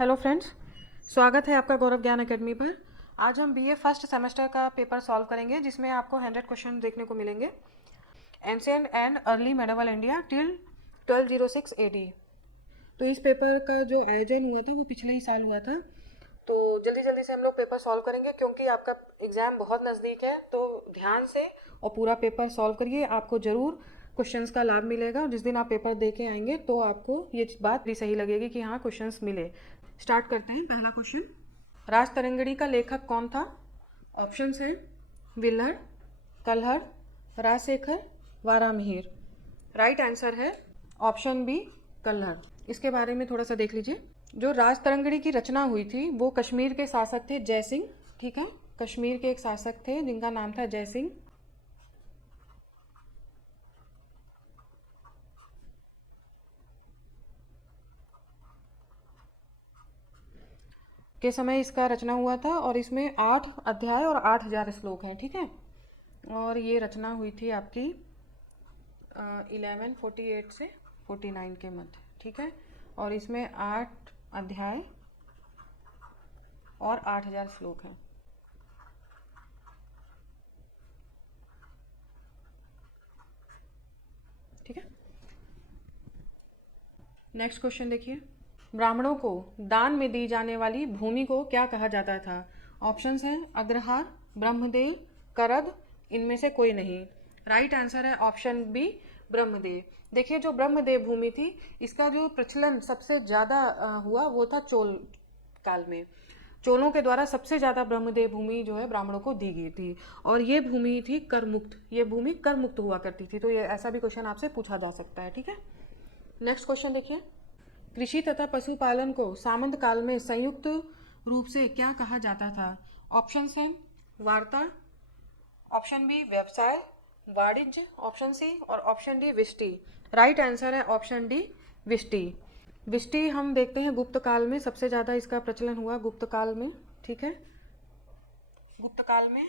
Hello friends, स्वागत है आपका गौरव ज्ञान एकेडमी पर। आज हम बीए फर्स्ट सेमेस्टर का पेपर सॉल्व करेंगे जिसमें आपको 100 क्वेश्चन देखने को मिलेंगे। Ancient and early medieval India till 1206 AD। तो इस पेपर का जो आयोजन हुआ था वो पिछले ही साल हुआ था। तो जल्दी जल्दी से हम लोग पेपर सॉल्व करेंगे क्योंकि आपका एग्ज़ाम बहुत नज़दीक है। तो ध्यान से और पूरा पेपर सॉल्व करिए, आपको ज़रूर क्वेश्चंस का लाभ मिलेगा। और जिस दिन आप पेपर दे के आएंगे तो आपको ये बात भी सही लगेगी कि हाँ क्वेश्चंस मिले। स्टार्ट करते हैं। पहला क्वेश्चन, राज तरंगिणी का लेखक कौन था? ऑप्शंस हैं विल्हड़, कल्हड़, राजशेखर, वारामिहिर। राइट आंसर है ऑप्शन बी, कल्हड़। इसके बारे में थोड़ा सा देख लीजिए। जो राज तरंगिणी की रचना हुई थी वो कश्मीर के शासक थे जय सिंह। ठीक है, कश्मीर के एक शासक थे जिनका नाम था जय सिंह। के समय इसका रचना हुआ था और इसमें 8 अध्याय और 8000 श्लोक हैं। ठीक है, और ये रचना हुई थी आपकी 1148 से 49 के मध्य। ठीक है, और इसमें 8 अध्याय और 8000 श्लोक हैं। ठीक है, नेक्स्ट क्वेश्चन देखिए। ब्राह्मणों को दान में दी जाने वाली भूमि को क्या कहा जाता था? ऑप्शंस हैं अग्रहार, ब्रह्मदेव, करद, इनमें से कोई नहीं। राइट आंसर है ऑप्शन बी, ब्रह्मदेव। देखिए, जो ब्रह्मदेव भूमि थी इसका जो प्रचलन सबसे ज़्यादा हुआ वो था चोल काल में। चोलों के द्वारा सबसे ज़्यादा ब्रह्मदेव भूमि जो है ब्राह्मणों को दी गई थी और ये भूमि थी कर मुक्त। ये भूमि कर मुक्त हुआ करती थी। तो ये ऐसा भी क्वेश्चन आपसे पूछा जा सकता है। ठीक है, नेक्स्ट क्वेश्चन देखिए। कृषि तथा पशुपालन को सामंत काल में संयुक्त रूप से क्या कहा जाता था? ऑप्शन हैं वार्ता, ऑप्शन बी व्यवसाय, वाणिज्य, ऑप्शन सी और option D Vishti. Right answer है ऑप्शन डी, विष्टि। विष्टि हम देखते हैं गुप्त काल में सबसे ज़्यादा इसका प्रचलन हुआ गुप्त काल में। ठीक है, गुप्त काल में।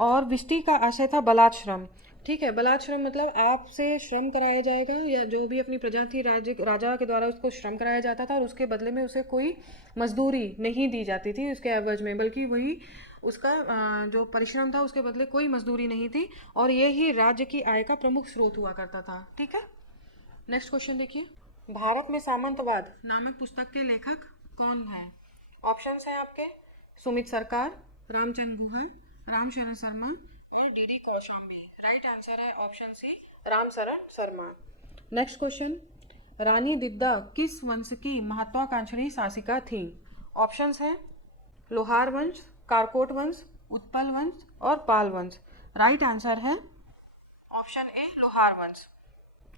और विष्टि का आशय था बलात् श्रम। ठीक है, बलात् श्रम मतलब आपसे श्रम कराया जाएगा, या जो भी अपनी प्रजा थी राजा के द्वारा उसको श्रम कराया जाता था और उसके बदले में उसे कोई मजदूरी नहीं दी जाती थी उसके एवज में, बल्कि वही उसका जो परिश्रम था उसके बदले कोई मजदूरी नहीं थी और ये ही राज्य की आय का प्रमुख स्रोत हुआ करता था। ठीक है, नेक्स्ट क्वेश्चन देखिए। भारत में सामंतवाद नामक पुस्तक के लेखक कौन है? ऑप्शंस हैं आपके सुमित सरकार, रामचंद्र गुहा, रामशरण शर्मा और डीडी कौशाम्बी। राइट आंसर है option C, Ramsharan Sharma. Next question, Rani Didda किस वंश की महत्वाकांक्षी शासिका थी? ऑप्शंस हैं लोहार वंश, कारकोट वंश, उत्पल वंश और पाल वंश। राइट आंसर है ऑप्शन ए, लोहार वंश।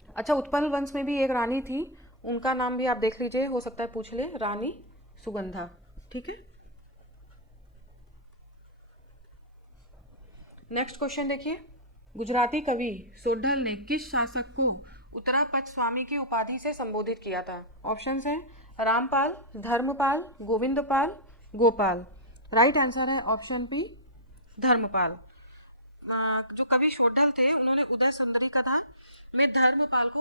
अच्छा, उत्पल वंश में भी एक रानी थी, उनका नाम भी आप देख लीजिए, हो सकता है पूछ ले, रानी सुगंधा। ठीक है, नेक्स्ट क्वेश्चन देखिए। गुजराती कवि सोढल ने किस शासक को उत्तरापद स्वामी की उपाधि से संबोधित किया था? ऑप्शंस हैं रामपाल, धर्मपाल, गोविंदपाल, गोपाल। राइट आंसर है ऑप्शन बी, धर्मपाल। जो कवि शोडल थे उन्होंने उदय सुंदरी कथा में धर्मपाल को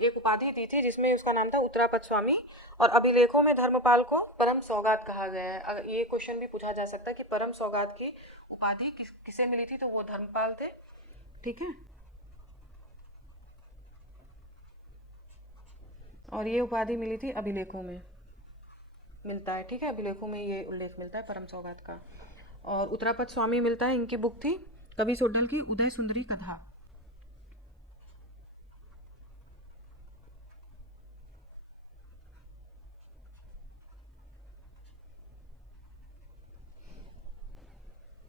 एक उपाधि दी थी जिसमें उसका नाम था उत्तरापद स्वामी, और अभिलेखों में धर्मपाल को परम सौगात कहा गया है। ये क्वेश्चन भी पूछा जा सकता है कि परम सौगात की उपाधि किसे मिली थी, तो वो धर्मपाल थे। ठीक है, और ये उपाधि मिली थी अभिलेखों में मिलता है। ठीक है, अभिलेखों में ये उल्लेख मिलता है परम सौगात का। और उत्तरापद स्वामी मिलता है, इनकी बुक थी कवि सोडल की उदय सुंदरी कथा।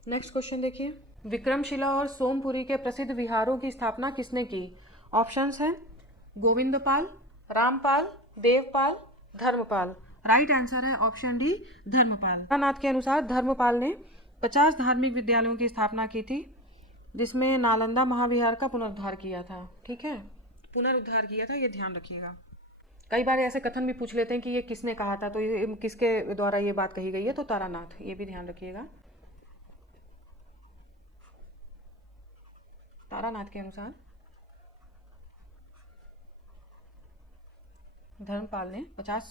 नेक्स्ट क्वेश्चन देखिए। विक्रमशिला और सोमपुरी के प्रसिद्ध विहारों की स्थापना किसने की? ऑप्शंस हैं गोविंदपाल, रामपाल, देवपाल, धर्मपाल। राइट आंसर है ऑप्शन डी, धर्मपाल। नाथ के अनुसार धर्मपाल ने 50 धार्मिक विद्यालयों की स्थापना की थी जिसमें नालंदा महाविहार का पुनरुद्धार किया था। ठीक है, पुनरुद्धार किया था, ये ध्यान रखिएगा। कई बार ऐसे कथन भी पूछ लेते हैं कि ये किसने कहा था, तो ये किसके द्वारा ये बात कही गई है, तो तारानाथ, ये भी ध्यान रखिएगा। तारानाथ के अनुसार धर्मपाल ने 50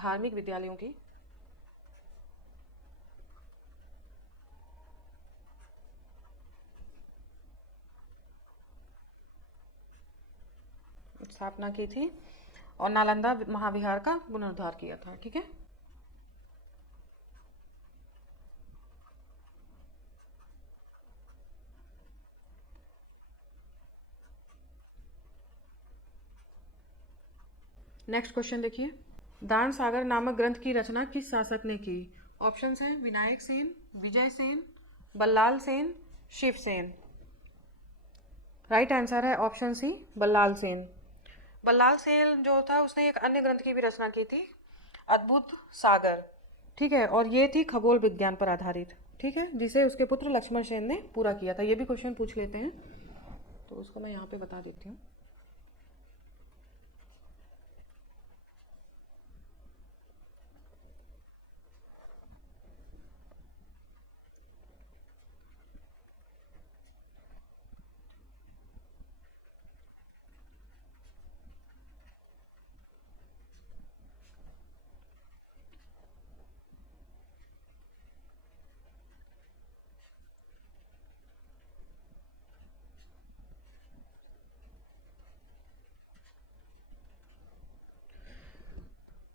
धार्मिक विद्यालयों की। स्थापना की थी और नालंदा महाविहार का पुनरुद्धार किया था। ठीक है। नेक्स्ट क्वेश्चन देखिए, दान सागर नामक ग्रंथ की रचना किस शासक ने की? ऑप्शंस हैं विनायक सेन, विजय सेन, बल्लाल सेन, शिव सेन। राइट आंसर है ऑप्शन सी, बल्लाल सेन। बल्लाल सेन जो था उसने एक अन्य ग्रंथ की भी रचना की थी, अद्भुत सागर। ठीक है, और ये थी खगोल विज्ञान पर आधारित। ठीक है, जिसे उसके पुत्र लक्ष्मण सेन ने पूरा किया था। ये भी क्वेश्चन पूछ लेते हैं, तो उसको मैं यहाँ पे बता देती हूँ।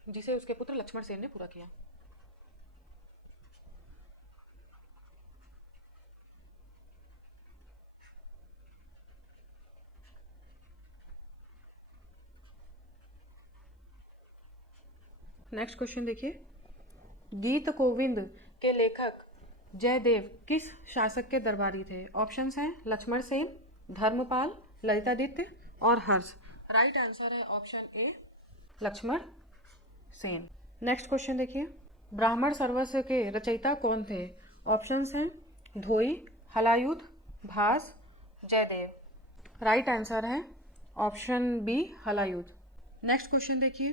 जिसे उसके पुत्र लक्ष्मण सेन ने पूरा किया। नेक्स्ट क्वेश्चन देखिए, गीत गोविंद के लेखक जयदेव किस शासक के दरबारी थे? ऑप्शंस हैं लक्ष्मण सेन, धर्मपाल, ललितादित्य और हर्ष। राइट आंसर है option A, Lakshman Sen. Next question देखिए, ब्राह्मण सर्वस्व के रचयिता कौन थे? ऑप्शंस हैं धोई, हलायुध, भास, जयदेव। राइट आंसर है ऑप्शन बी, हलायुध। नेक्स्ट क्वेश्चन देखिए,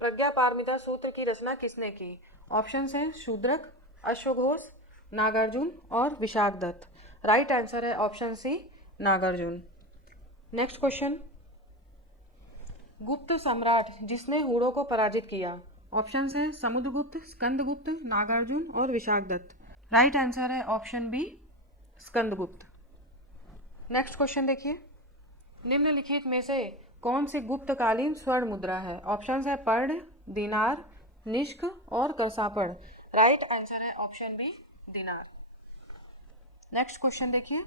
प्रज्ञा पारमिता सूत्र की रचना किसने की? ऑप्शंस हैं शूद्रक, अश्वघोष, नागार्जुन और विशाखदत्त। राइट आंसर है option C, Nagarjuna. Next question, Gupta सम्राट जिसने हुड़ों को पराजित किया? ऑप्शंस हैं समुद्रगुप्त, स्कंदगुप्त, नागार्जुन और विशाखदत्त। राइट आंसर है option B, Skandagupta. Next question देखिए, निम्नलिखित में से कौन सी गुप्तकालीन स्वर्ण मुद्रा है? ऑप्शंस है पर्ण, दिनार, निष्क और करसापड़। राइट आंसर है ऑप्शन बी, दिनार। नेक्स्ट क्वेश्चन देखिए,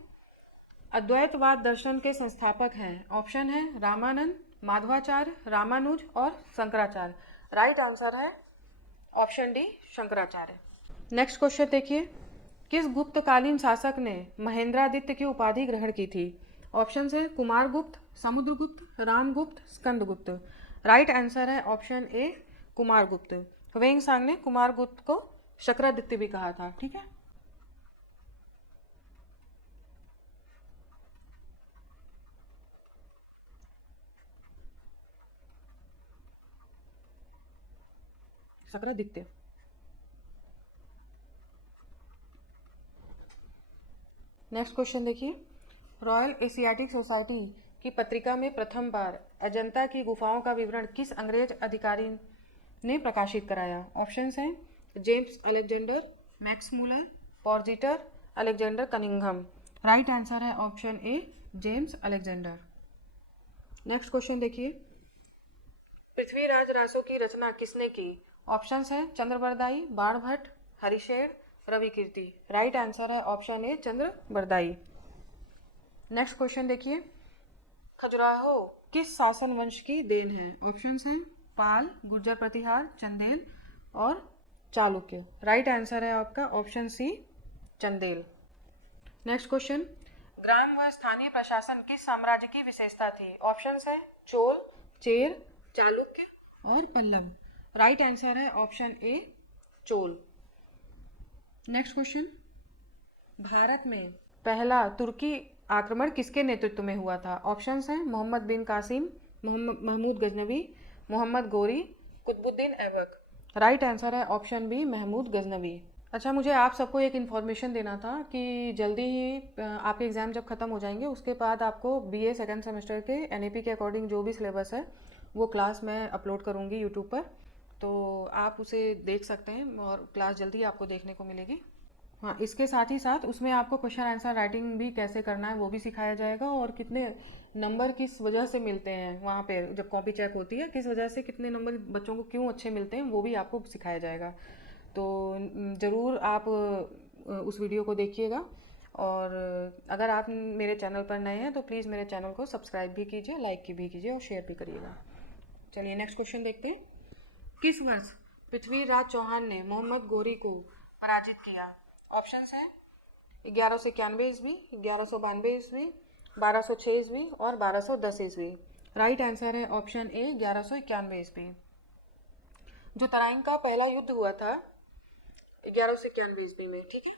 अद्वैतवाद दर्शन के संस्थापक हैं? ऑप्शन है रामानंद, माधवाचार्य, रामानुज और शंकराचार्य। राइट आंसर है option D, Shankaracharya. Next question देखिए, किस गुप्तकालीन शासक ने महेंद्रादित्य की उपाधि ग्रहण की थी? ऑप्शंस है कुमारगुप्त, समुद्रगुप्त, रामगुप्त, स्कंदगुप्त। राइट आंसर है ऑप्शन ए, कुमारगुप्त। वेंगसांग ने कुमारगुप्त को शक्रादित्य भी कहा था। ठीक है। शक्रादित्य। नेक्स्ट क्वेश्चन देखिए, रॉयल एशियाटिक सोसाइटी की पत्रिका में प्रथम बार अजंता की गुफाओं का विवरण किस अंग्रेज अधिकारी ने प्रकाशित कराया? ऑप्शंस हैं James Alexander, Max Muller, Pargiter, Alexander Cunningham. Right answer है option A, James Alexander. Next question देखिए, पृथ्वीराज रासो की रचना किसने की? ऑप्शंस हैं चंद्रबरदाई, बाणभट्ट, हरिशेर, रविकीर्ति। राइट आंसर है option A, Chandbardai. Next question देखिए, खजुराहो किस शासन वंश की देन है? ऑप्शंस हैं पाल, गुर्जर प्रतिहार, चंदेल और चालुक्य। राइट आंसर है आपका option C, Chandel. Next question, ग्राम व स्थानीय प्रशासन किस साम्राज्य की विशेषता थी? ऑप्शंस है चोल, चेर, चालुक्य और पल्लव। राइट आंसर है ऑप्शन ए, चोल। नेक्स्ट क्वेश्चन, भारत में पहला तुर्की आक्रमण किसके नेतृत्व में हुआ था? ऑप्शंस हैं मोहम्मद बिन कासिम, महमूद गजनवी, मोहम्मद गोरी, कुतुबुद्दीन ऐबक। राइट आंसर है ऑप्शन बी, महमूद गजनवी। अच्छा, मुझे आप सबको एक इन्फॉर्मेशन देना था कि जल्दी ही आपके एग्ज़ाम जब ख़त्म हो जाएंगे उसके बाद आपको बीए सेकेंड सेमेस्टर के एनईपी के अकॉर्डिंग जो भी सिलेबस है वो क्लास मैं अपलोड करूँगी यूट्यूब पर। तो आप उसे देख सकते हैं और क्लास जल्दी आपको देखने को मिलेगी। हाँ, इसके साथ ही साथ उसमें आपको क्वेश्चन आंसर राइटिंग भी कैसे करना है वो भी सिखाया जाएगा, और कितने नंबर किस वजह से मिलते हैं वहाँ पे जब कॉपी चेक होती है, किस वजह से कितने नंबर बच्चों को क्यों अच्छे मिलते हैं वो भी आपको सिखाया जाएगा। तो ज़रूर आप उस वीडियो को देखिएगा, और अगर आप मेरे चैनल पर नए हैं तो प्लीज़ मेरे चैनल को सब्सक्राइब भी कीजिए, लाइक भी कीजिए और शेयर भी करिएगा। चलिए नेक्स्ट क्वेश्चन देखते हैं। किस वर्ष पृथ्वीराज चौहान ने मोहम्मद गोरी को पराजित किया? ऑप्शंस हैं 1191 ईस्वी, 1192 ईस्वी, 1206 ईस्वी और 1210 ईस्वी। राइट आंसर है ऑप्शन ए 1191 ईस्वी। जो तराइन का पहला युद्ध हुआ था 1191 ईस्वी में, ठीक है,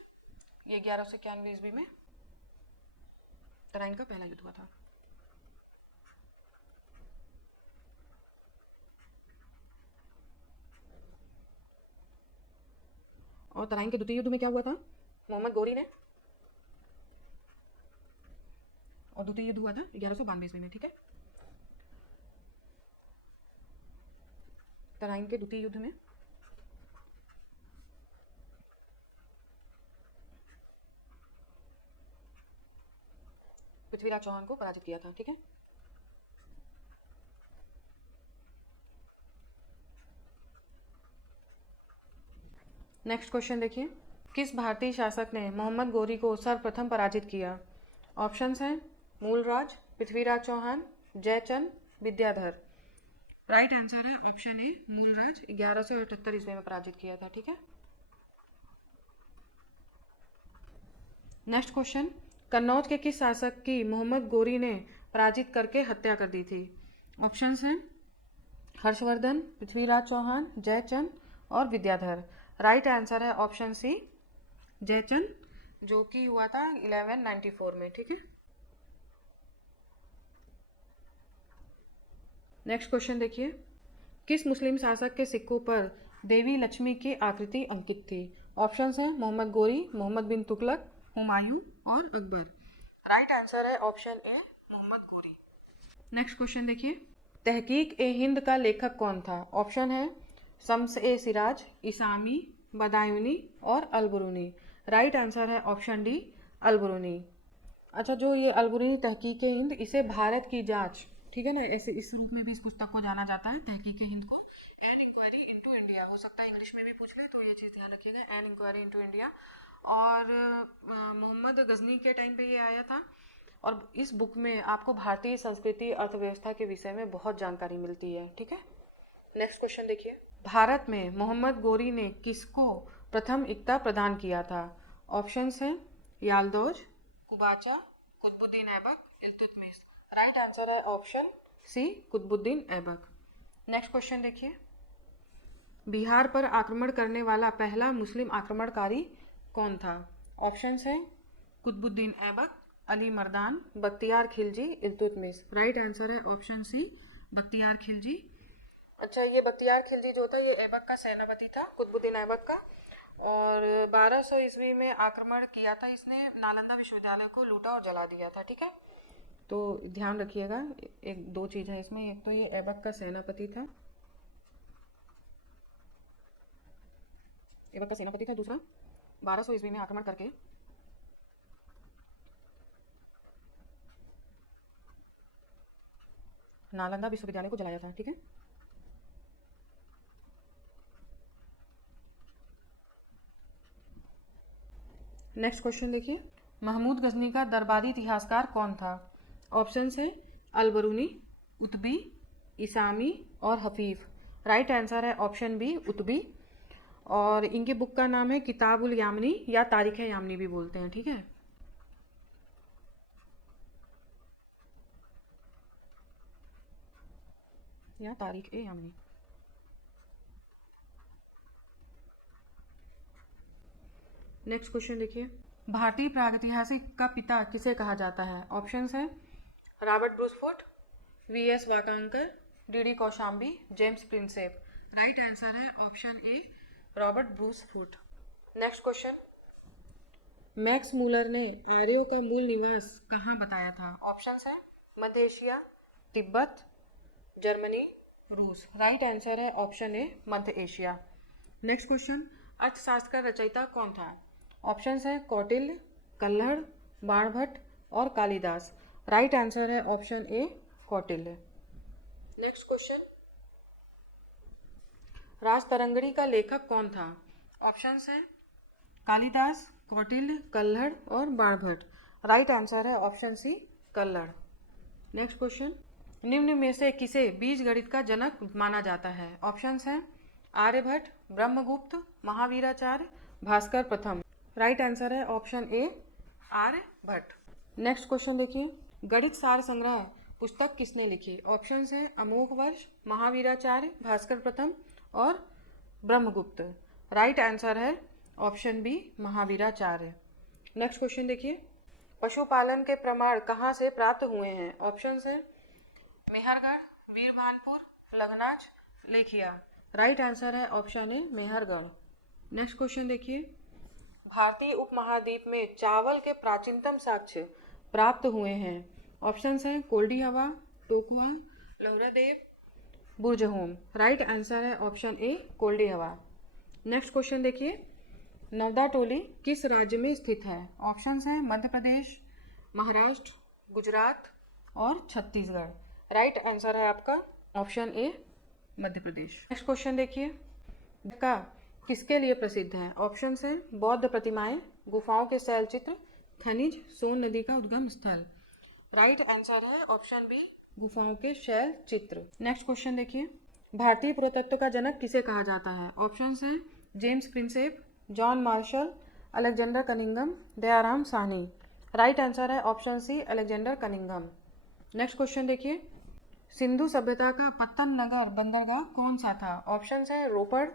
ये 1191 ईस्वी में तराइन का पहला युद्ध हुआ था। और तराइन के द्वितीय युद्ध में क्या हुआ था? मोहम्मद गोरी ने, और द्वितीय युद्ध हुआ था 1192 ईस्वी में, ठीक है। तराइन के द्वितीय युद्ध में पृथ्वीराज चौहान को पराजित किया था, ठीक है। नेक्स्ट क्वेश्चन देखिए। किस भारतीय शासक ने मोहम्मद गोरी को सर्वप्रथम पराजित किया? ऑप्शंस हैं मूलराज, पृथ्वीराज चौहान, जयचंद, विद्याधर। राइट आंसर है ऑप्शन ए मूलराज, 1178 ईस्वी में पराजित किया था, ठीक है। Next question. कन्नौज के किस शासक की मोहम्मद गोरी ने पराजित करके हत्या कर दी थी? ऑप्शंस हैं हर्षवर्धन, पृथ्वीराज चौहान, जयचंद और विद्याधर। राइट आंसर है ऑप्शन सी जयचंद, जो कि हुआ था 1194 में, ठीक है। नेक्स्ट क्वेश्चन देखिए। किस मुस्लिम शासक के सिक्कों पर देवी लक्ष्मी की आकृति अंकित थी? ऑप्शंस हैं मोहम्मद गोरी, मोहम्मद बिन तुगलक, हुमायूं और अकबर। राइट आंसर है ऑप्शन ए मोहम्मद गोरी। नेक्स्ट क्वेश्चन देखिए। तहकीक ए हिंद का लेखक कौन था? ऑप्शन है शम्स ए सिराज, इसामी, बदायूनी और अलबरूनी। राइट आंसर है ऑप्शन डी अलबरूनी। अच्छा, जो ये अलबरूनी तहकीक हिंद, इसे भारत की जांच, ठीक है ना, ऐसे इस रूप में भी इस पुस्तक को जाना जाता है, तहकीक हिंद को। एन इंक्वायरी इनटू इंडिया, हो सकता है इंग्लिश में भी पूछ ले तो ये चीज़ ध्यान रखिएगा, एन इंक्वायरी इनटू इंडिया। और मोहम्मद गजनी के टाइम पे ये आया था, और इस बुक में आपको भारतीय संस्कृति अर्थव्यवस्था के विषय में बहुत जानकारी मिलती है, ठीक है। नेक्स्ट क्वेश्चन देखिए। भारत में मोहम्मद गोरी ने किसको प्रथम इक्ता प्रदान किया था? ऑप्शंस हैं यालदौज, कुबाचा, कुतुबुद्दीन ऐबक, इल्तुतमिश। राइट आंसर है option C Qutbuddin Aibak. Next question देखिए। बिहार पर आक्रमण करने वाला पहला मुस्लिम आक्रमणकारी कौन था? ऑप्शंस हैं कुतुबुद्दीन ऐबक, अली मर्दान, बख्तियार खिलजी, इल्तुतमिश। राइट आंसर है ऑप्शन सी बख्तियार खिलजी। अच्छा, ये बख्तियार खिलजी जो था ये ऐबक का सेनापति था, कुतुबुद्दीन ऐबक का, और 1200 ईस्वी में आक्रमण किया था इसने, नालंदा विश्वविद्यालय को लूटा और जला दिया था, ठीक है। तो ध्यान रखिएगा, एक दो चीज़ है इसमें, एक तो ये ऐबक का सेनापति था, ऐबक का सेनापति था, दूसरा 1200 ईस्वी में आक्रमण करके नालंदा विश्वविद्यालय को जलाया था, ठीक है। नेक्स्ट क्वेश्चन देखिए। महमूद गजनी का दरबारी इतिहासकार कौन था? ऑप्शंस हैं अलबरूनी, उतबी, इसामी और हफीफ। राइट आंसर है ऑप्शन बी उतबी, और इनकी बुक का नाम है किताबुल यामनी या तारीख यामनी भी बोलते हैं, ठीक है। या तारीख यामनी। नेक्स्ट क्वेश्चन देखिए। भारतीय प्रागैतिहासिक का पिता किसे कहा जाता है? ऑप्शंस हैं Robert Bruce Foote, V S. Wakankar, D D. Kosambi, James Prinsep. Right answer है option A Robert Bruce Foote. Next question. Max Muller ने आर्यों का मूल निवास कहाँ बताया था? ऑप्शंस हैं मध्य एशिया, तिब्बत, जर्मनी, रूस। राइट आंसर है ऑप्शन ए मध्य एशिया। नेक्स्ट क्वेश्चन, अर्थशास्त्र का रचयिता कौन था? ऑप्शंस है कौटिल्य, कल्हड़, बाणभट्ट और कालिदास। राइट आंसर है ऑप्शन ए कौटिल्य। नेक्स्ट क्वेश्चन, राजतरंगिणी का लेखक कौन था? ऑप्शंस है कालिदास, कौटिल्य, कल्हड़ और बाणभट्ट। राइट आंसर है ऑप्शन सी कल्हड़। नेक्स्ट क्वेश्चन, निम्न में से किसे बीजगणित का जनक माना जाता है? ऑप्शंस हैं आर्यभट्ट, ब्रह्मगुप्त, महावीराचार्य, भास्कर प्रथम। राइट आंसर है option A Aryabhata. Next question देखिए, गणित सार संग्रह पुस्तक किसने लिखी? ऑप्शंस हैं अमोघ वर्ष, महावीराचार्य, भास्कर प्रथम और ब्रह्मगुप्त। राइट आंसर है option B Mahaviracharya. Next question देखिए, पशुपालन के प्रमाण कहाँ से प्राप्त हुए हैं? ऑप्शंस हैं मेहरगढ़, वीरभानपुर, लखनाच, लेखिया। राइट आंसर है ऑप्शन ए मेहरगढ़। नेक्स्ट क्वेश्चन देखिए, भारतीय उपमहाद्वीप में चावल के प्राचीनतम साक्ष्य प्राप्त हुए हैं? ऑप्शंस हैं कोल्डी हवा, टोकुआ, लौरादेव, बुरजहोम। राइट आंसर है ऑप्शन ए कोल्डी हवा। नेक्स्ट क्वेश्चन देखिए, नवदा टोली किस राज्य में स्थित है? ऑप्शंस हैं मध्य प्रदेश, महाराष्ट्र, गुजरात और छत्तीसगढ़। राइट आंसर है आपका option A Madhya Pradesh. Next question देखिए, का किसके लिए प्रसिद्ध है? ऑप्शंस हैं बौद्ध प्रतिमाएं, गुफाओं के शैल चित्र, खनिज, सोन नदी का उद्गम स्थल। राइट आंसर है ऑप्शन बी गुफाओं के शैल चित्र। नेक्स्ट क्वेश्चन देखिए, भारतीय पुरातत्व का जनक किसे कहा जाता है? ऑप्शंस हैं James Prinsep, John Marshall, Alexander Cunningham, Dayaram Sahni. Right answer है option C Alexander Cunningham. Next question देखिए, सिंधु सभ्यता का पत्तन नगर बंदरगाह कौन सा था? ऑप्शंस हैं रोपड़,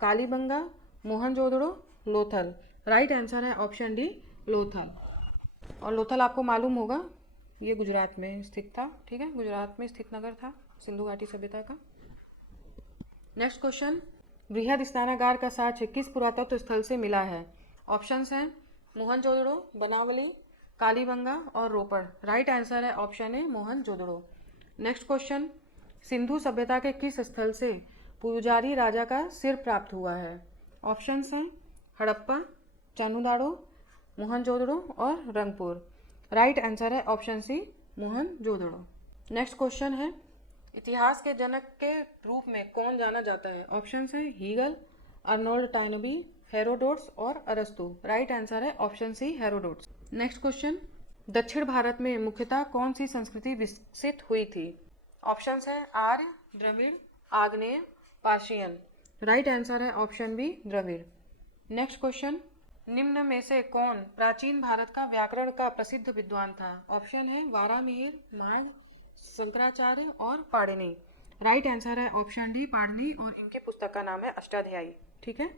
कालीबंगा, मोहनजोदड़ो, लोथल। राइट आंसर है ऑप्शन डी लोथल। और लोथल आपको मालूम होगा ये गुजरात में स्थित था, ठीक है, गुजरात में स्थित नगर था सिंधु घाटी सभ्यता का। नेक्स्ट क्वेश्चन, बृहद स्नानागार का साक्ष्य किस पुरातत्व स्थल से मिला है? ऑप्शंस हैं मोहनजोदड़ो, बनावली, कालीबंगा और रोपड़। राइट आंसर है ऑप्शन ए मोहनजोदड़ो। नेक्स्ट क्वेश्चन, सिंधु सभ्यता के किस स्थल से पुजारी राजा का सिर प्राप्त हुआ है? ऑप्शंस हैं हड़प्पा, चानुदाड़ो, मोहनजोदड़ो और रंगपुर। राइट आंसर है option C Mohenjodaro. Next question है, इतिहास के जनक के रूप में कौन जाना जाता है? ऑप्शंस हैं हीगल, अर्नोल्ड टाइनबी, हेरोडोट्स और अरस्तु। राइट आंसर है option C Herodotus. Next question, दक्षिण भारत में मुख्यतः कौन सी संस्कृति विकसित हुई थी? ऑप्शंस हैं आर्य, द्रविड़, आग्नेय, पार्शियन। राइट आंसर है option B Dravida. Next question, निम्न में से कौन प्राचीन भारत का व्याकरण का प्रसिद्ध विद्वान था? ऑप्शन है वारामिहिर, माघ, शंकराचार्य और पाणिनि। राइट आंसर है ऑप्शन डी पाणिनि और इनके पुस्तक का नाम है अष्टाध्यायी, ठीक है।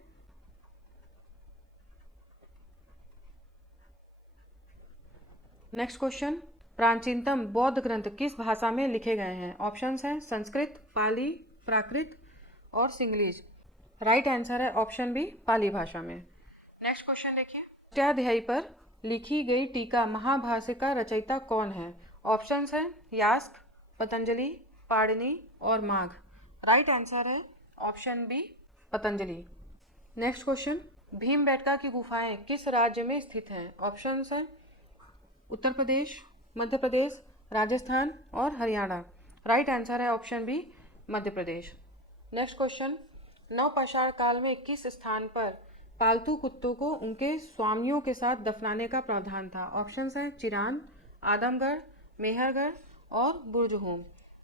नेक्स्ट क्वेश्चन, प्राचीनतम बौद्ध ग्रंथ किस भाषा में लिखे गए हैं? ऑप्शंस हैं संस्कृत, पाली, प्राकृत और सिंगलीज। राइट आंसर है ऑप्शन बी पाली भाषा में। नेक्स्ट क्वेश्चन देखिए, अष्टाध्यायी पर लिखी गई टीका महाभाष्य का रचयिता कौन है? ऑप्शंस हैं यास्क, पतंजलि, पाणिनि और माघ। राइट आंसर है option B Patanjali. Next question, Bhimbetka की गुफाएं किस राज्य में स्थित हैं? ऑप्शंस हैं उत्तर प्रदेश, मध्य प्रदेश, राजस्थान और हरियाणा। राइट आंसर है option B Madhya Pradesh. Next question, नवपाषाण काल में किस स्थान पर पालतू कुत्तों को उनके स्वामियों के साथ दफनाने का प्रावधान था? ऑप्शंस हैं चिरान, आदमगढ़, मेहरगढ़ और बुरजहोम।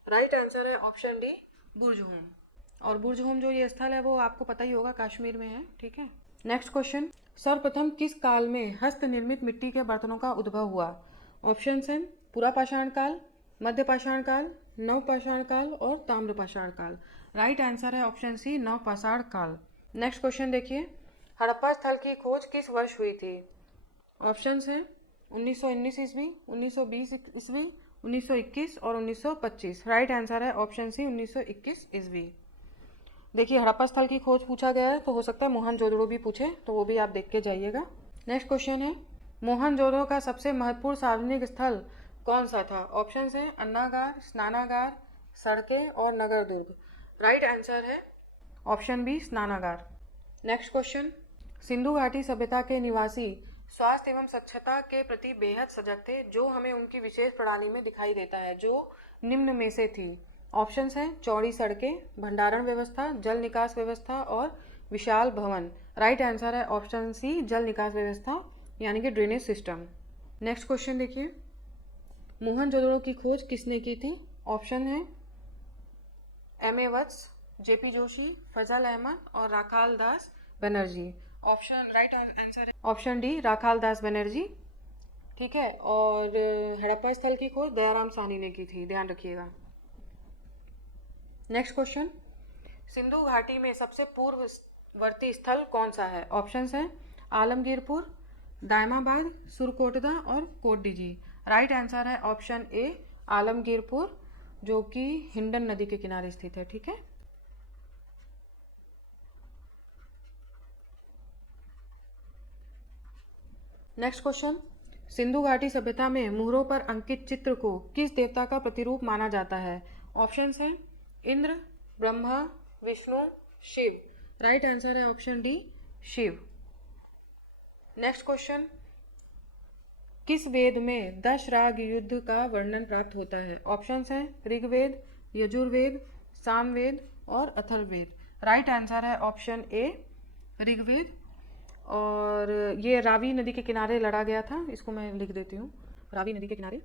राइट आंसर है ऑप्शन डी बुरजहोम। और बुरजहोम जो ये स्थल है वो आपको पता ही होगा काश्मीर में है, ठीक है। नेक्स्ट क्वेश्चन, सर्वप्रथम किस काल में हस्त निर्मित मिट्टी के बर्तनों का उद्भव हुआ? ऑप्शंस हैं पुरापाषाण काल, मध्यपाषाण काल, नवपाषाण काल और ताम्रपाषाण काल। राइट आंसर है ऑप्शन सी नवपाषाण काल। नेक्स्ट क्वेश्चन देखिए, हड़प्पा स्थल की खोज किस वर्ष हुई थी? ऑप्शंस हैं 1919 ईस्वी, 1920 ईस्वी, 1921 और 1925। राइट आंसर है ऑप्शन सी 1921 ईस्वी। देखिए हड़प्पा स्थल की खोज पूछा गया है तो हो सकता है मोहनजोदड़ो भी पूछे, तो वो भी आप देख के जाइएगा। नेक्स्ट क्वेश्चन है, मोहनजोदड़ो का सबसे महत्वपूर्ण सार्वजनिक स्थल कौन सा था? ऑप्शंस हैं अन्नागार, स्नानागार, सड़कें और नगर दुर्ग। राइट आंसर है ऑप्शन बी स्नानागार। नेक्स्ट क्वेश्चन, सिंधु घाटी सभ्यता के निवासी स्वास्थ्य एवं स्वच्छता के प्रति बेहद सजग थे, जो हमें उनकी विशेष प्रणाली में दिखाई देता है, जो निम्न में से थी। ऑप्शंस हैं चौड़ी सड़कें, भंडारण व्यवस्था, जल निकास व्यवस्था और विशाल भवन। राइट आंसर है ऑप्शन सी जल निकास व्यवस्था यानी कि ड्रेनेज सिस्टम। नेक्स्ट क्वेश्चन देखिए, मोहनजोदड़ो की खोज किसने की थी? ऑप्शन है M A Vats, JP Joshi, Fazal Ahmad और Rakhal Das Banerji. Option right answer है ऑप्शन डी राखाल दास बनर्जी। ठीक है, और हड़प्पा स्थल की खोज दयाराम साहनी ने की थी, ध्यान रखिएगा। नेक्स्ट क्वेश्चन, सिंधु घाटी में सबसे पूर्ववर्ती स्थल कौन सा है? ऑप्शंस हैं आलमगीरपुर, दायमाबाद, सुरकोटदा और कोटडीजी। राइट आंसर है ऑप्शन ए आलमगीरपुर, जो कि हिंडन नदी के किनारे स्थित है। ठीक है, नेक्स्ट क्वेश्चन, सिंधु घाटी सभ्यता में मुहरों पर अंकित चित्र को किस देवता का प्रतिरूप माना जाता है? ऑप्शंस हैं इंद्र, ब्रह्मा, विष्णु, शिव। राइट आंसर है option D Shiva. Next question, किस वेद में 10 राग युद्ध का वर्णन प्राप्त होता है? ऑप्शंस हैं ऋग्वेद, यजुर्वेद, सामवेद और अथर्ववेद। राइट आंसर है ऑप्शन ए ऋग्वेद, और ये रावी नदी के किनारे लड़ा गया था। इसको मैं लिख देती हूँ, रावी नदी के किनारे,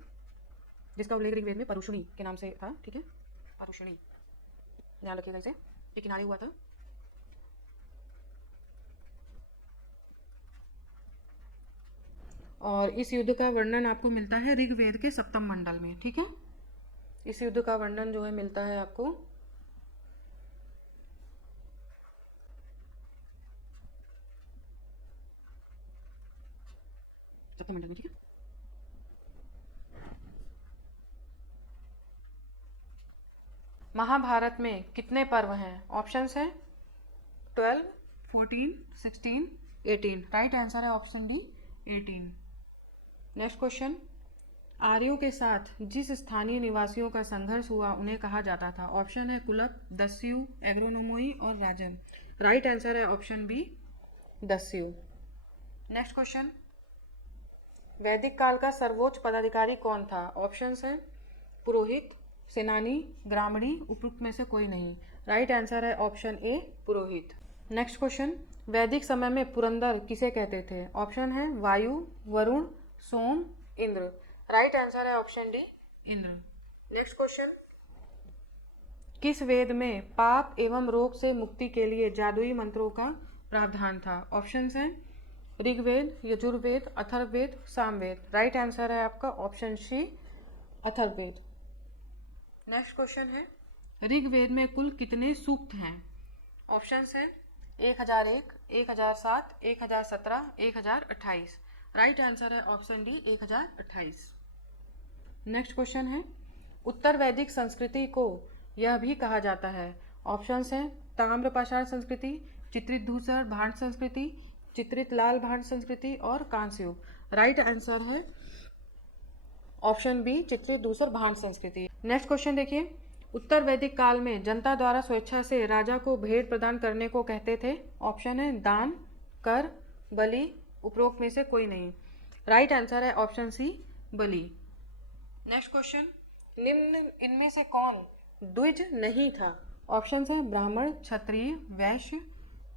जिसका उल्लेख ऋग्वेद में परुषणी के नाम से था। ठीक है, परुषणी, ध्यान रखिएगा इसे, ये किनारे हुआ था। और इस युद्ध का वर्णन आपको मिलता है ऋग्वेद के 7वें मंडल में। ठीक है, इस युद्ध का वर्णन जो है मिलता है आपको मंडल में। ठीक है, महाभारत में कितने पर्व हैं? ऑप्शंस हैं 12, 14, 16, 18। राइट आंसर है ऑप्शन डी 18। नेक्स्ट क्वेश्चन, आर्यों के साथ जिस स्थानीय निवासियों का संघर्ष हुआ उन्हें कहा जाता था? ऑप्शन है कुलप, दस्यु, एग्रोनोमोई और राजन। राइट आंसर है ऑप्शन बी दस्यु। नेक्स्ट क्वेश्चन, वैदिक काल का सर्वोच्च पदाधिकारी कौन था? ऑप्शंस हैं पुरोहित, सेनानी, ब्राह्मणी, उपरोक्त में से कोई नहीं। राइट आंसर है ऑप्शन ए पुरोहित। नेक्स्ट क्वेश्चन, वैदिक समय में पुरंदर किसे कहते थे? ऑप्शन है वायु, वरुण, सोम, इंद्र। राइट आंसर है option D Indra. Next question, किस वेद में पाप एवं रोग से मुक्ति के लिए जादुई मंत्रों का प्रावधान था? ऑप्शंस हैं ऋग्वेद, यजुर्वेद, अथर्ववेद, सामवेद। राइट आंसर है आपका option C Atharvaveda. Next question है, ऋग्वेद में कुल कितने सूक्त हैं? ऑप्शंस हैं 1001, 1007, 1017, 1028। राइट आंसर है ऑप्शन डी 1028। नेक्स्ट क्वेश्चन है, उत्तर वैदिक संस्कृति को यह भी कहा जाता है। ऑप्शंस हैं ताम्र पाषाण संस्कृति, चित्रित धूसर भांड संस्कृति, चित्रित लाल भांड संस्कृति और कांस्य युग। राइट आंसर है ऑप्शन बी चित्रित धूसर भांड संस्कृति। नेक्स्ट क्वेश्चन देखिए, उत्तर वैदिक काल में जनता द्वारा स्वेच्छा से राजा को भेंट प्रदान करने को कहते थे? ऑप्शन है दान, कर, बलि, उपरोक्त में से कोई नहीं। राइट आंसर है ऑप्शन सी बलि। नेक्स्ट क्वेश्चन, निम्न इनमें से कौन द्विज नहीं था? ऑप्शन है ब्राह्मण, क्षत्रिय, वैश्य,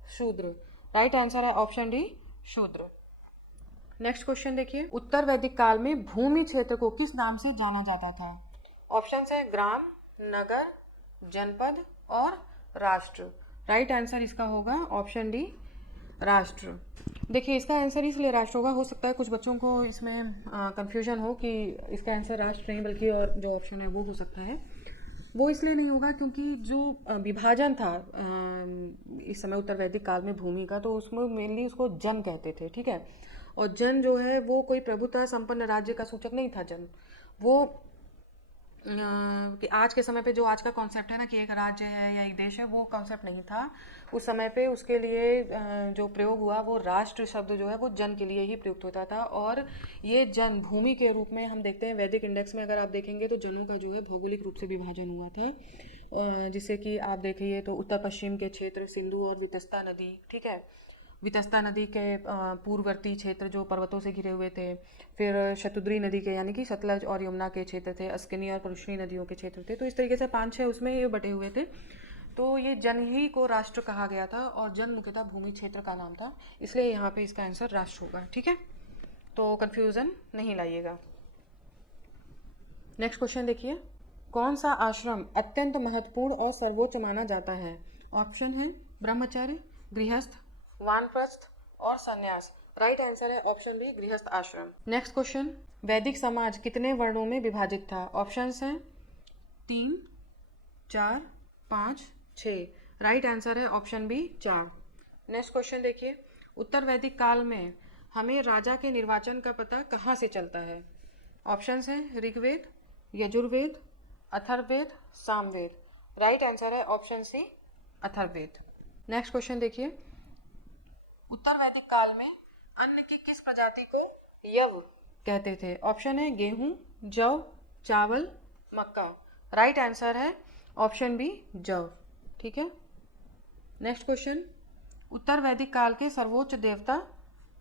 शूद्र। राइट आंसर है ऑप्शन डी शूद्र। नेक्स्ट क्वेश्चन देखिए, उत्तर वैदिक काल में भूमि क्षेत्र को किस नाम से जाना जाता था? ऑप्शन है ग्राम, नगर, जनपद और राष्ट्र। राइट आंसर इसका होगा ऑप्शन डी राष्ट्र। देखिए, इसका आंसर इसलिए राष्ट्र होगा, हो सकता है कुछ बच्चों को इसमें कंफ्यूजन हो कि इसका आंसर राष्ट्र नहीं बल्कि और जो ऑप्शन है वो हो सकता है। वो इसलिए नहीं होगा क्योंकि जो विभाजन था इस समय उत्तर वैदिक काल में भूमि का, तो उसमें मेनली उसको जन कहते थे। ठीक है, और जन जो है वो कोई प्रभुता संपन्न राज्य का सूचक नहीं था। जन वो कि आज के समय पे जो आज का कॉन्सेप्ट है ना कि एक राज्य है या एक देश है, वो कॉन्सेप्ट नहीं था उस समय पे। उसके लिए जो प्रयोग हुआ वो राष्ट्र शब्द जो है वो जन के लिए ही प्रयुक्त होता था। और ये जन भूमि के रूप में हम देखते हैं वैदिक इंडेक्स में, अगर आप देखेंगे तो जनों का जो है भौगोलिक रूप से विभाजन हुआ था। जिससे कि आप देखिए तो उत्तर पश्चिम के क्षेत्र सिंधु और वितस्ता नदी, ठीक है, वितस्ता नदी के पूर्ववर्ती क्षेत्र जो पर्वतों से घिरे हुए थे, फिर शतुद्री नदी के यानी कि सतलज और यमुना के क्षेत्र थे, अस्किनी और परुष्णी नदियों के क्षेत्र थे। तो इस तरीके से 5-6 उसमें ये बटे हुए थे। तो ये जनही को राष्ट्र कहा गया था और जन मुख्यतः भूमि क्षेत्र का नाम था, इसलिए यहाँ पे इसका आंसर राष्ट्र होगा, ठीक है। तो कन्फ्यूज़न नहीं लाइएगा। नेक्स्ट क्वेश्चन देखिए, कौन सा आश्रम अत्यंत महत्वपूर्ण और सर्वोच्च माना जाता है? ऑप्शन है ब्रह्मचर्य, गृहस्थ, वानप्रस्थ और संन्यास। राइट आंसर है ऑप्शन बी, गृहस्थ आश्रम। नेक्स्ट क्वेश्चन, वैदिक समाज कितने वर्णों में विभाजित था? ऑप्शंस हैं 3, 4, 5, 6। राइट आंसर है ऑप्शन बी 4। नेक्स्ट क्वेश्चन देखिए, उत्तर वैदिक काल में हमें राजा के निर्वाचन का पता कहाँ से चलता है? ऑप्शंस हैं ऋग्वेद, यजुर्वेद, अथर्ववेद, सामवेद। राइट आंसर है option C, Atharvaveda. Next question देखिए, उत्तर वैदिक काल में अन्न की किस प्रजाति को यव कहते थे? ऑप्शन है गेहूं, जव, चावल, मक्का। राइट आंसर है ऑप्शन बी, जव, ठीक है। नेक्स्ट क्वेश्चन, उत्तर वैदिक काल के सर्वोच्च देवता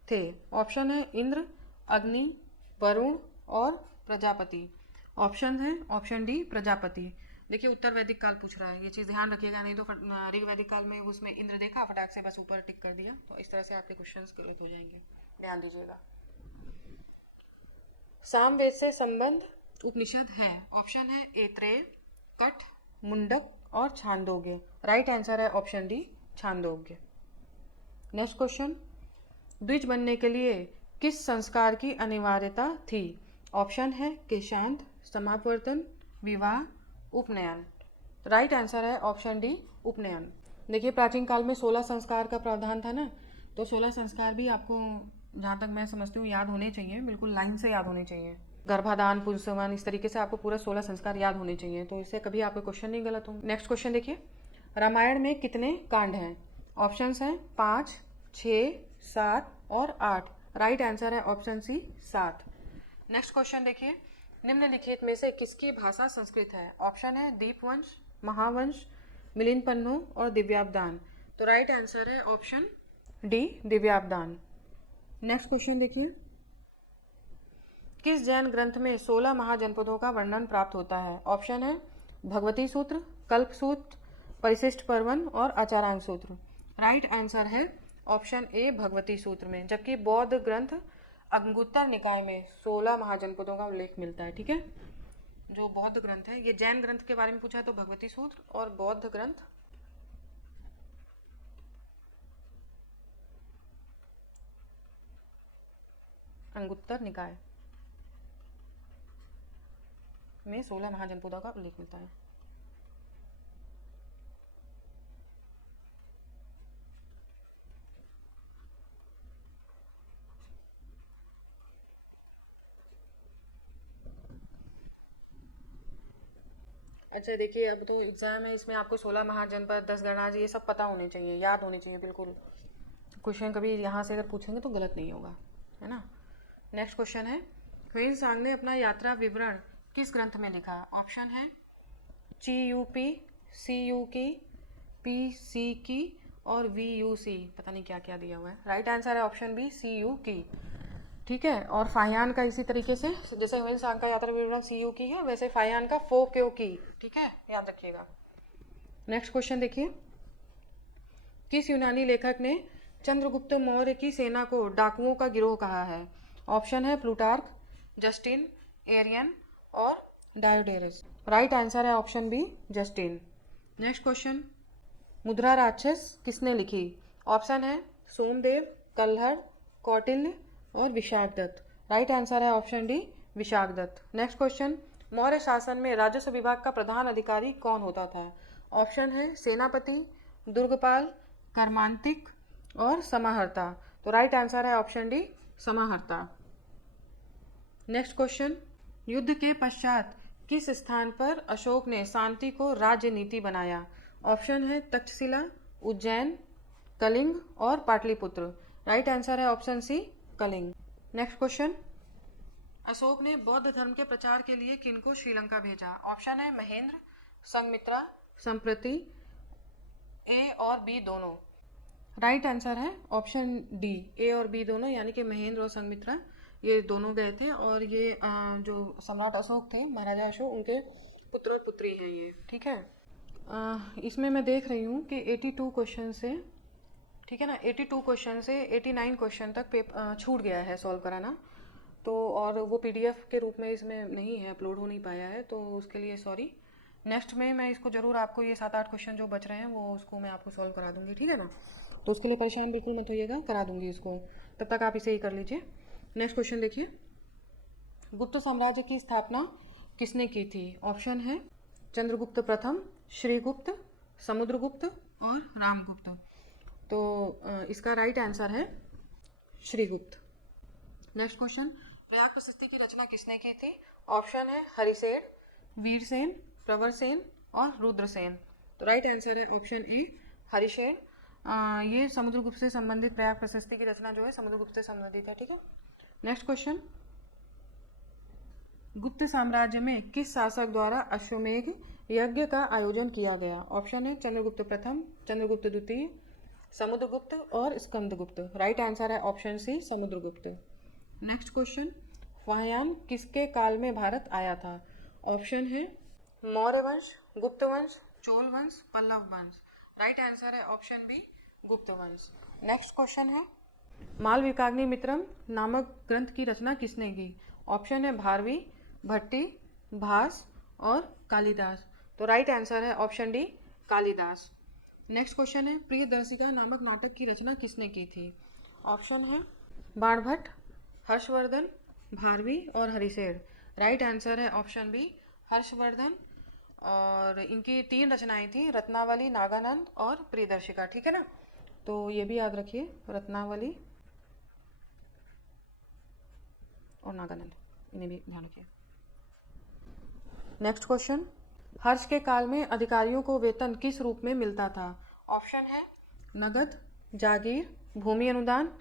थे? ऑप्शन है इंद्र, अग्नि, वरुण और प्रजापति। ऑप्शन है ऑप्शन डी, प्रजापति। देखिए उत्तर वैदिक काल पूछ रहा है, ये चीज़ ध्यान रखिएगा, नहीं तो ऋग वैदिक काल में उसमें इंद्र देखा, फटाक से बस ऊपर टिक कर दिया, तो इस तरह से आपके क्वेश्चंस गलत हो जाएंगे, ध्यान दीजिएगा। सामवेद से संबंध उपनिषद है? ऑप्शन है ऐत्रेय, कठ, मुंडक और छांदोग्य। राइट आंसर है option D, Chandogya. Next question, द्विज बनने के लिए किस संस्कार की अनिवार्यता थी? ऑप्शन है केशांत, समापवर्तन, विवाह, उपनयन। राइट आंसर है ऑप्शन डी, उपनयन। देखिए प्राचीन काल में 16 संस्कार का प्रावधान था ना, तो 16 संस्कार भी आपको जहाँ तक मैं समझती हूँ याद होने चाहिए, बिल्कुल लाइन से याद होने चाहिए। गर्भाधान, पुंसवन, इस तरीके से आपको पूरा 16 संस्कार याद होने चाहिए, तो इससे कभी आपके क्वेश्चन नहीं गलत होंगे। नेक्स्ट क्वेश्चन देखिए, रामायण में कितने कांड हैं? ऑप्शंस हैं 5, 6, 7 और 8। राइट आंसर है ऑप्शन सी, 7। नेक्स्ट क्वेश्चन देखिए, निम्नलिखित में से किसकी भाषा संस्कृत है? ऑप्शन है दीपवंश, महावंश, मिलिंद-पन्नु और दिव्यावदान। तो राइट आंसर है option D, Divyavadana. Next question देखिए, किस जैन ग्रंथ में 16 महाजनपदों का वर्णन प्राप्त होता है? ऑप्शन है भगवती सूत्र, कल्प सूत्र, परिशिष्ट पर्वन और आचारांग सूत्र। राइट आंसर है ऑप्शन ए, भगवती सूत्र में, जबकि बौद्ध ग्रंथ अंगुत्तर निकाय में 16 महाजनपदों का उल्लेख मिलता है, ठीक है। जो बौद्ध ग्रंथ है, ये जैन ग्रंथ के बारे में पूछा है तो भगवती सूत्र, और बौद्ध ग्रंथ अंगुत्तर निकाय में 16 महाजनपदों का उल्लेख मिलता है। अच्छा देखिए, अब तो एग्जाम है, इसमें आपको 16 महाजनपद, 10 गणराज्य, ये सब पता होने चाहिए, याद होने चाहिए बिल्कुल। क्वेश्चन कभी यहाँ से अगर पूछेंगे तो गलत नहीं होगा, है ना। नेक्स्ट क्वेश्चन है, ह्वेन-सांग ने अपना यात्रा विवरण किस ग्रंथ में लिखा? ऑप्शन है CUP, CU की, PC की और VUC, पता नहीं क्या क्या दिया हुआ है। राइट आंसर है ऑप्शन बी, CU की, ठीक है। और फाहियान का इसी तरीके से, जैसे ह्वेन-सांग का यात्रा विवरण CU की है, वैसे फाहियान का फोक्यो की, ठीक है, याद रखिएगा। नेक्स्ट क्वेश्चन देखिए, किस यूनानी लेखक ने चंद्रगुप्त मौर्य की सेना को डाकुओं का गिरोह कहा है? ऑप्शन है प्लूटार्क, जस्टिन, एरियन और डायोडेरस। राइट आंसर है option B, Justin. Next question, Mudrarakshasa किसने लिखी? ऑप्शन है सोमदेव, कल्हड़, कौटिल्य और विशाखदत्त। राइट आंसर है option D, Vishakhadatta. Next question, Maurya शासन में राजस्व विभाग का प्रधान अधिकारी कौन होता था? ऑप्शन है सेनापति, दुर्गपाल, कर्मांतिक और समाहर्ता। तो राइट आंसर है ऑप्शन डी, समाहर्ता। नेक्स्ट क्वेश्चन, युद्ध के पश्चात किस स्थान पर अशोक ने शांति को राज्य नीति बनाया? ऑप्शन है तक्षशिला, उज्जैन, कलिंग और पाटलिपुत्र। राइट आंसर है option C, Kalinga. Next question, Ashoka ने बौद्ध धर्म के प्रचार के लिए किनको श्रीलंका भेजा? ऑप्शन है महेंद्र, संघमित्रा, संप्रति ए और बी दोनों। राइट आंसर है ऑप्शन डी, ए और बी दोनों, यानी कि महेंद्र और संघमित्रा ये दोनों गए थे और ये जो सम्राट अशोक थे, महाराजा अशोक, उनके पुत्र और पुत्री हैं ये, ठीक है। इसमें मैं देख रही हूँ कि 82 क्वेश्चन से, ठीक है ना, 82 क्वेश्चन से 89 क्वेश्चन तक छूट गया है सॉल्व कराना, तो और वो पीडीएफ के रूप में इसमें नहीं है, अपलोड हो नहीं पाया है, तो उसके लिए सॉरी। नेक्स्ट में मैं इसको ज़रूर आपको ये 7-8 क्वेश्चन जो बच रहे हैं वो उसको मैं आपको सॉल्व करा दूंगी, ठीक है ना। तो उसके लिए परेशान बिल्कुल मत होइएगा, करा दूंगी इसको, तब तक आप इसे ही कर लीजिए। नेक्स्ट क्वेश्चन देखिए, गुप्त साम्राज्य की स्थापना किसने की थी? ऑप्शन है चंद्रगुप्त प्रथम, श्रीगुप्त, समुद्रगुप्त और रामगुप्त। तो इसका राइट आंसर है श्रीगुप्त। नेक्स्ट क्वेश्चन, प्रयाग प्रशस्ति की रचना किसने की थी? ऑप्शन है हरिसेन, वीरसेन, प्रवरसेन और रुद्रसेन। तो राइट आंसर है ऑप्शन ए हरिसेन। ये समुद्रगुप्त से संबंधित, प्रयाग प्रशस्ति की रचना जो है समुद्रगुप्त से संबंधित है, ठीक है। नेक्स्ट क्वेश्चन, गुप्त साम्राज्य में किस शासक द्वारा अश्वमेघ यज्ञ का आयोजन किया गया? ऑप्शन है चंद्रगुप्त प्रथम, चंद्रगुप्त द्वितीय, समुद्रगुप्त और स्कंदगुप्त। राइट आंसर है option C Samudragupta. Next question, Fahien किसके काल में भारत आया था? ऑप्शन है मौर्य वंश, गुप्त वंश, चोल वंश, पल्लव वंश। राइट आंसर है ऑप्शन बी गुप्त वंश। नेक्स्ट क्वेश्चन है, मालविकाग्नि मित्रम नामक ग्रंथ की रचना किसने की? ऑप्शन है भारवी, भट्टी, भास और कालिदास। तो राइट आंसर है option D Kalidas. Next question है, प्रियदर्शिका नामक नाटक की रचना किसने की थी? ऑप्शन है बाणभट्ट, हर्षवर्धन, भारवी और हरिशेर। राइट आंसर है ऑप्शन बी हर्षवर्धन, और इनकी 3 रचनाएं थी, रत्नावली, नागानंद और प्रियदर्शिका, ठीक है ना। तो ये भी याद रखिए, रत्नावली और नागानंद, इन्हें भी ध्यान रखिए। नेक्स्ट क्वेश्चन, हर्ष के काल में अधिकारियों को वेतन किस रूप में मिलता था? ऑप्शन है नगद, जागीर, भूमि अनुदान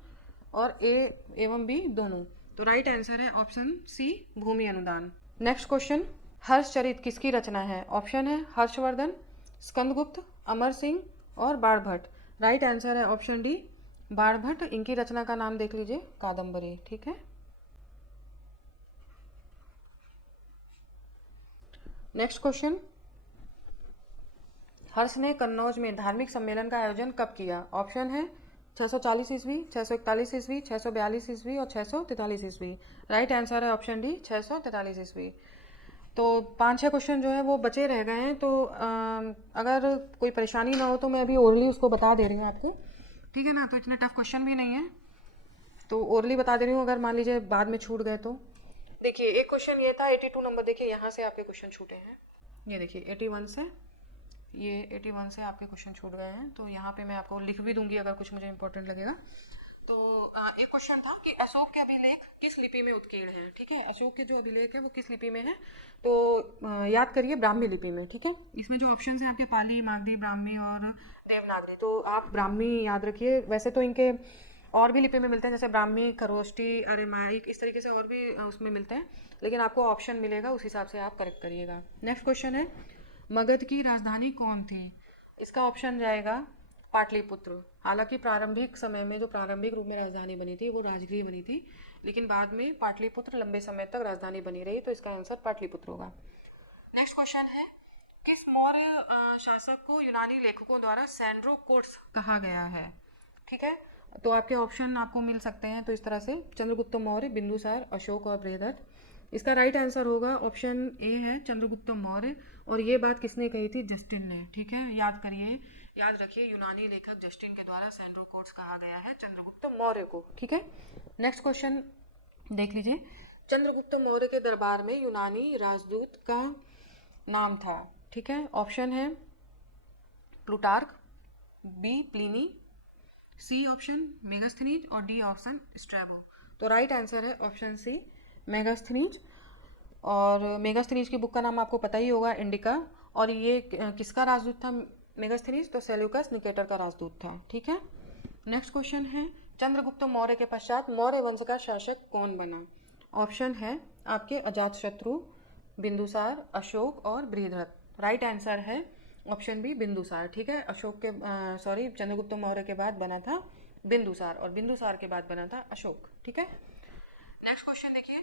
और ए एवं बी दोनों। तो राइट आंसर है ऑप्शन सी भूमि अनुदान। नेक्स्ट क्वेश्चन, हर्षचरित किसकी रचना है? ऑप्शन है हर्षवर्धन, स्कंदगुप्त, अमर सिंह और बाणभट्ट। राइट आंसर है ऑप्शन डी बाणभट्ट। इनकी रचना का नाम देख लीजिए कादम्बरी, ठीक है। नेक्स्ट क्वेश्चन, हर्ष ने कन्नौज में धार्मिक सम्मेलन का आयोजन कब किया? ऑप्शन है 640 ईस्वी, 641 ईस्वी, 642 ईस्वी और 643 ईस्वी। राइट आंसर है ऑप्शन डी 643 ईस्वी। तो 5-6 क्वेश्चन जो है वो बचे रह गए हैं, तो अगर कोई परेशानी ना हो तो मैं अभी ओरली उसको बता दे रही हूँ आपको, ठीक है ना। तो इतने टफ क्वेश्चन भी नहीं है, तो ओरली बता दे रही हूँ, अगर मान लीजिए बाद में छूट गए तो। देखिए एक क्वेश्चन ये था 82 नंबर, देखिए यहाँ से आपके क्वेश्चन छूटे हैं, ये देखिए 81 से, ये 81 से आपके क्वेश्चन छूट गए हैं। तो यहाँ पे मैं आपको लिख भी दूंगी अगर कुछ मुझे इंपॉर्टेंट लगेगा। तो एक क्वेश्चन था कि अशोक के अभिलेख किस लिपि में उत्कीर्ण हैं, ठीक है। अशोक के जो अभिलेख है वो किस लिपि में है? तो याद करिए ब्राह्मी लिपि में, ठीक है। इसमें जो ऑप्शन है आपके पाली, मागधी, ब्राह्मी और देवनागरी, तो आप ब्राह्मी याद रखिए। वैसे तो इनके और भी लिपि में मिलते हैं, जैसे ब्राह्मी, खरोष्टी, अरेमाइक, इस तरीके से और भी उसमें मिलते हैं, लेकिन आपको ऑप्शन मिलेगा उस हिसाब से आप करेक्ट करिएगा। नेक्स्ट क्वेश्चन है, मगध की राजधानी कौन थी? इसका ऑप्शन जाएगा पाटलिपुत्र। हालांकि प्रारंभिक समय में जो प्रारंभिक रूप में राजधानी बनी थी वो राजगृह बनी थी, लेकिन बाद में पाटलिपुत्र लंबे समय तक राजधानी बनी रही, तो इसका आंसर पाटलिपुत्र होगा। नेक्स्ट क्वेश्चन है, किस मौर्य शासक को यूनानी लेखकों द्वारा सैंड्रोकोट्स कहा गया है? ठीक है, तो आपके ऑप्शन आपको मिल सकते हैं तो इस तरह से, चंद्रगुप्त मौर्य, बिंदुसार, अशोक और बृहदत्त। इसका राइट आंसर होगा ऑप्शन ए है चंद्रगुप्त मौर्य, और ये बात किसने कही थी? जस्टिन ने, ठीक है। याद करिए, याद रखिए, यूनानी लेखक जस्टिन के द्वारा सैंड्रोकोट्स कहा गया है चंद्रगुप्त मौर्य को, ठीक है। नेक्स्ट क्वेश्चन देख लीजिए, चंद्रगुप्त मौर्य के दरबार में यूनानी राजदूत का नाम था, ठीक है। ऑप्शन है Plutarch, B Pliny, C option Megasthenes और डी ऑप्शन स्ट्रैबो। तो राइट आंसर है ऑप्शन सी मेगास्थनीज। और मेगास्थनीज की बुक का नाम आपको पता ही होगा, इंडिका। और ये किसका राजदूत था मेगास्थनीज? तो सेल्यूकस निकेटर का राजदूत था, ठीक है। नेक्स्ट क्वेश्चन है, चंद्रगुप्त मौर्य के पश्चात मौर्य वंश का शासक कौन बना? ऑप्शन है आपके अजातशत्रु, बिंदुसार, अशोक और बृहद्रथ। राइट आंसर है ऑप्शन बी बिंदुसार, ठीक है। अशोक के चंद्रगुप्त मौर्य के बाद बना था बिंदुसार और बिंदुसार के बाद बना था अशोक, ठीक है। नेक्स्ट क्वेश्चन देखिए,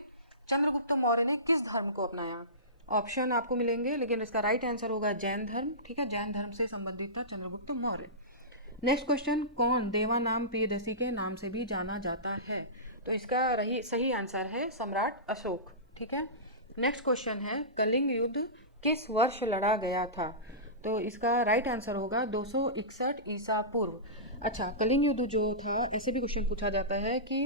चंद्रगुप्त मौर्य ने किस धर्म को अपनाया? ऑप्शन आपको मिलेंगे लेकिन इसका राइट आंसर होगा जैन धर्म, ठीक है। जैन धर्म से संबंधित था चंद्रगुप्त मौर्य। नेक्स्ट क्वेश्चन, कौन देवानाम प्रियदर्शी के नाम से भी जाना जाता है? तो इसका सही आंसर है सम्राट अशोक, ठीक है। नेक्स्ट क्वेश्चन है, कलिंग युद्ध किस वर्ष लड़ा गया था? तो इसका राइट आंसर होगा 261 ईसा पूर्व। अच्छा, कलिंग युद्ध जो था, इससे भी क्वेश्चन पूछा जाता है कि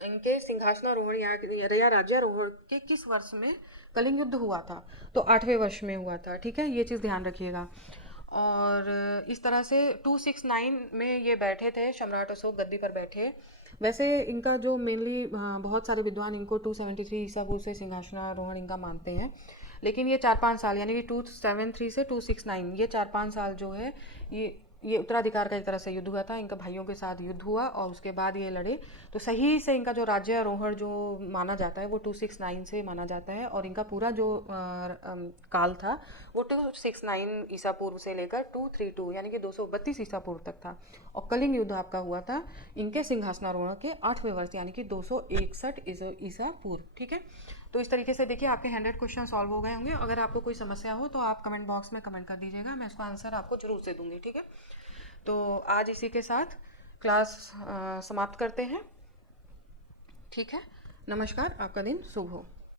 इनके सिंहासनारोहण या राज्यारोहण के किस वर्ष में कलिंग युद्ध हुआ था? तो 8वें वर्ष में हुआ था, ठीक है। ये चीज़ ध्यान रखिएगा। और इस तरह से 269 में ये बैठे थे, सम्राट अशोक गद्दी पर बैठे। वैसे इनका जो मेनली बहुत सारे विद्वान इनको 273 ईसा पूर्व से सिंहासनारोहण इनका मानते हैं, लेकिन ये 4-5 साल यानी कि 273 से 269 ये 4-5 साल जो है ये उत्तराधिकार का एक तरह से युद्ध हुआ था। इनका भाइयों के साथ युद्ध हुआ और उसके बाद ये लड़े। तो सही से इनका जो राज्यारोहण जो माना जाता है वो 269 से माना जाता है और इनका पूरा जो काल था वो 269 ईसा पूर्व से लेकर 232 यानी कि 232 ईसा पूर्व तक था। और कलिंग युद्ध आपका हुआ था इनके सिंहासनारोहण के 8वें वर्ष यानी कि 261 ईसा पूर्व, ठीक है। तो इस तरीके से देखिए आपके 100 क्वेश्चन सॉल्व हो गए होंगे। अगर आपको कोई समस्या हो तो आप कमेंट बॉक्स में कमेंट कर दीजिएगा, मैं इसका आंसर आपको जरूर से दूंगी, ठीक है। तो आज इसी के साथ क्लास समाप्त करते हैं, ठीक है। नमस्कार, आपका दिन शुभ हो।